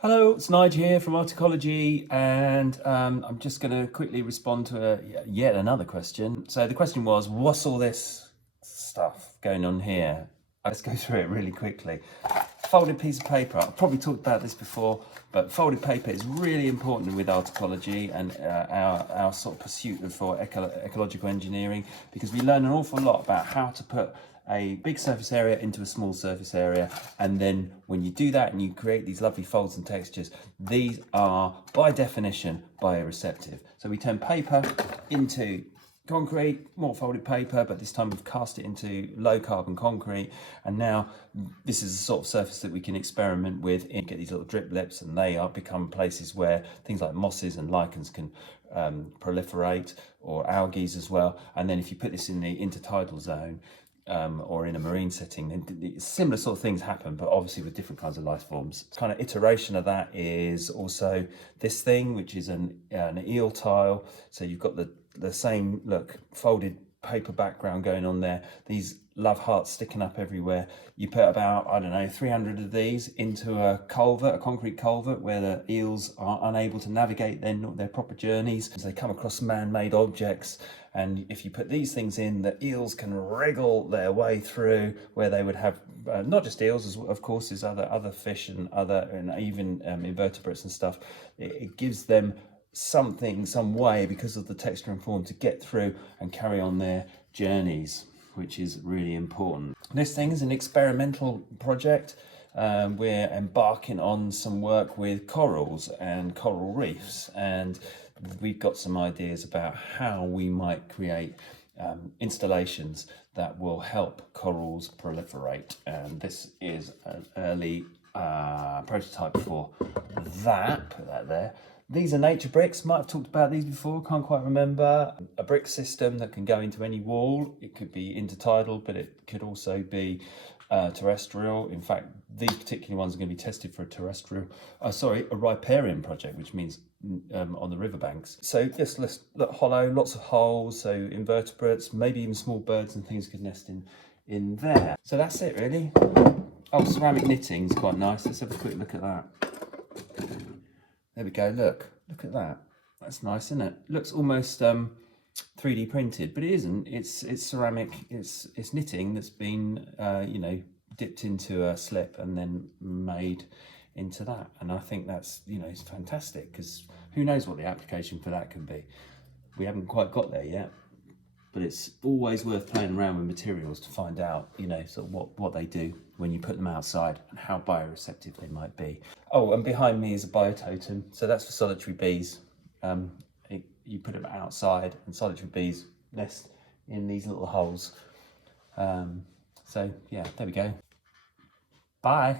Hello, it's Nigel here from Articology, and I'm just going to quickly respond to yet another question. So the question was, what's all this stuff going on here? Let's go through it really quickly. Folded piece of paper. I've probably talked about this before, but folded paper is really important with Articology and our sort of pursuit for ecological engineering, because we learn an awful lot about how to put a big surface area into a small surface area, and then when you do that and you create these lovely folds and textures, these are by definition bioreceptive. So we turn paper into concrete, more folded paper, but this time we've cast it into low carbon concrete, and now this is a sort of surface that we can experiment with and get these little drip lips, and they are become places where things like mosses and lichens can proliferate, or algae as well. And then if you put this in the intertidal zone, or in a marine setting, then similar sort of things happen, but obviously with different kinds of life forms. Kind of iteration of that is also this thing, which is an eel tile. So you've got the same look, folded paper background going on there, these love hearts sticking up everywhere. You put about, I don't know, 300 of these into a culvert, a concrete culvert, where the eels are unable to navigate their proper journeys as they come across man-made objects. And if you put these things in, the eels can wriggle their way through, where they would have not just eels, as of course, is other fish and even invertebrates and stuff. It gives them something, some way, because of the texture and form, to get through and carry on their journeys, which is really important. This thing is an experimental project. We're embarking on some work with corals and coral reefs, and we've got some ideas about how we might create installations that will help corals proliferate. And this is an early prototype for that. Put that there. These are nature bricks. Might have talked about these before, can't quite remember. A brick system that can go into any wall. It could be intertidal, but it could also be terrestrial. In fact, these particular ones are going to be tested for a riparian project, which means on the riverbanks. So this look hollow, lots of holes, so invertebrates, maybe even small birds and things could nest in there. So that's it really. Oh, ceramic knitting is quite nice. Let's have a quick look at that. There we go, look at that. That's nice, isn't it? Looks almost 3D printed, but it isn't. It's ceramic, it's knitting that's been dipped into a slip and then made into that. And I think that's, it's fantastic, because who knows what the application for that can be. We haven't quite got there yet, but it's always worth playing around with materials to find out, sort of what they do when you put them outside and how bioreceptive they might be. Oh, and behind me is a biototem. So that's for solitary bees. You put them outside and solitary bees nest in these little holes. So yeah, there we go. Bye.